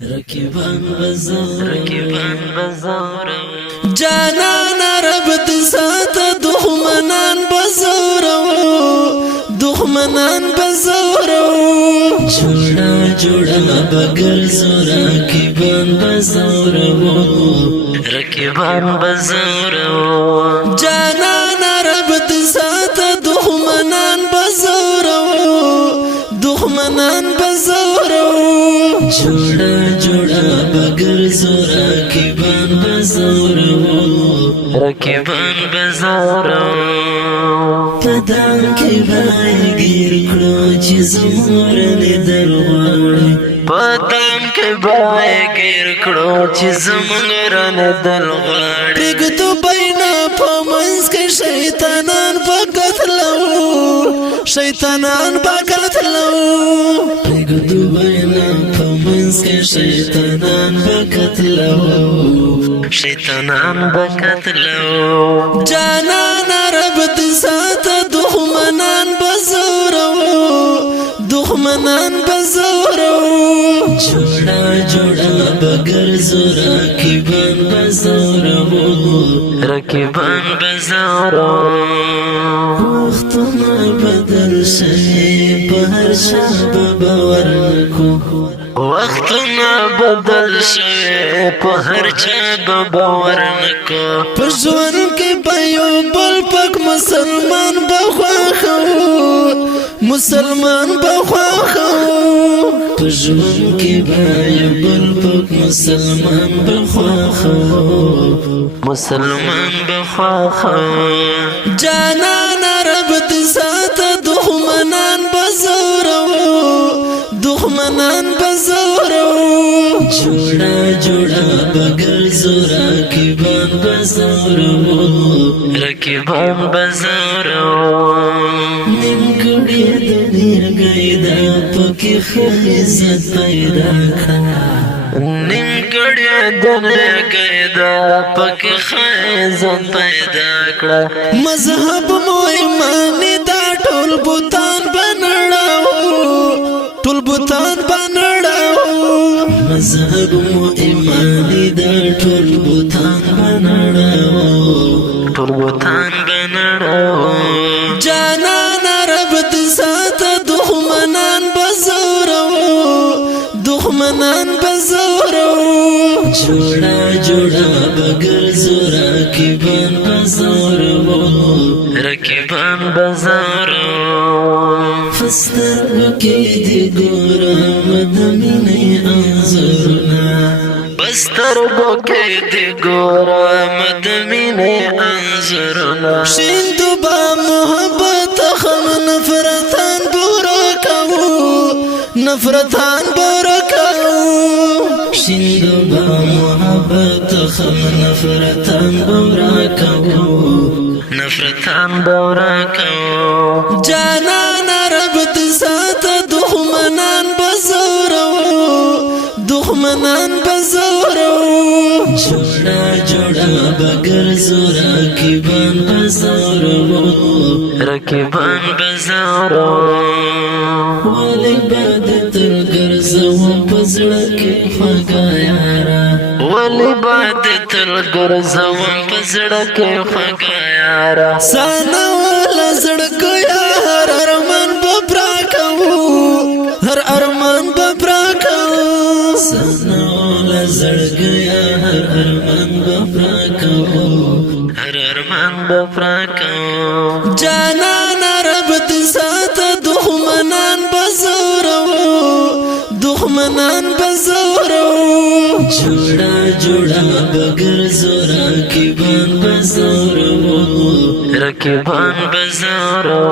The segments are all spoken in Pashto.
رکیبان بزار جانان رب دسات دخمنان بزارو جوڑا بگر زورا رکیبان بزارو جانان رب دسات دخمنان بزارو جوڑا بگر زورا رکیبان بزارو پدان کی بای گیر کڑو چی زمورن دلواری پرگ تو بینا پامنز کے شیطانان بکت لو پرگ تو بینا پامنز کے شیطانان بکت لو جانان رب دسات دخمنان بزارو جوڑا بگر زورا رکیبان بزارو وختنا بدل شئی پہر شاب باور نکو پشوان کے بایو بل پک مسلمان بخواخو پشوان کے بایو بل پک مسلمان بخواخو جانان رب دسات دخمنان بزارو جوڑا بگر زورا رکیبان بزارو نیم کڑی دنیر گئی دا پکی خیزت پیدا کڑا مذہب مو ایمانی دا ٹول بوتان بنڑاو مذہب مو ایمانی دا ٹول بوتان بنڑاو جانان رب دسات دخمنان بزارو جوڑا بگر زورا رکیبان بزارو فسترگو کی دی گورا مدمینی انظرنا شندو با محبت خم نفرتان بورا کهو شندو با محبت خم نفرتان بورا کهو جانان رب دسات دخمنان بزارو جوڑا بگر زورا رکیبان بزارو والی بادت الگرزو پزڑکی خواگا یارا سانا والا زڑکو یا ہر ارمان ببرا کهو جانان رب دسات دخمنان بزارو جوڑا بگر زورا رکیبان بزارو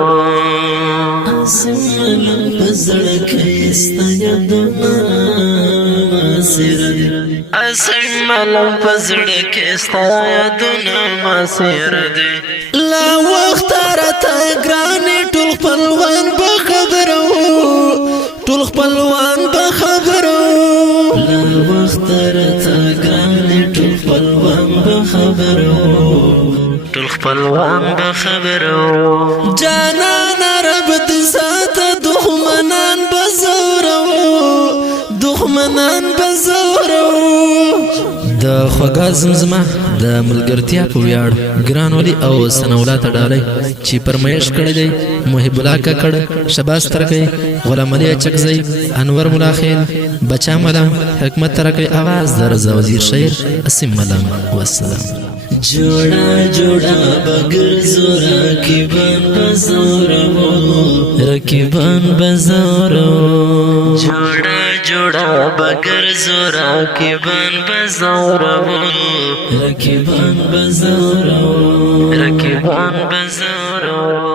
اسمالم پزڑکیستا یادونا ماسیر دی لا وقت راتا گرانی ټول خپلوان بخبرو لا وقت راتا گرانی ټول خپلوان بخبرو جانان رب دسات دخمنان بزارو د خوږه زمزمه د ملګرتیا په ویاړ ګران ولي او سنولا تډالۍ چې پرمیش کړی دی محب الله ککړ شباز ترکي غلام علي چکزی انور ملا خیل بچا ملام حکمت ترکي आवाज در وزیر شعر اسم ملام والسلام جوڑا جوڑا بگر زورا رکیبان بزورو رکیبان بزورو جوڑا جوڑا بگر زورا رکیبان بزورو رکیبان بزورو رکیبان بزورو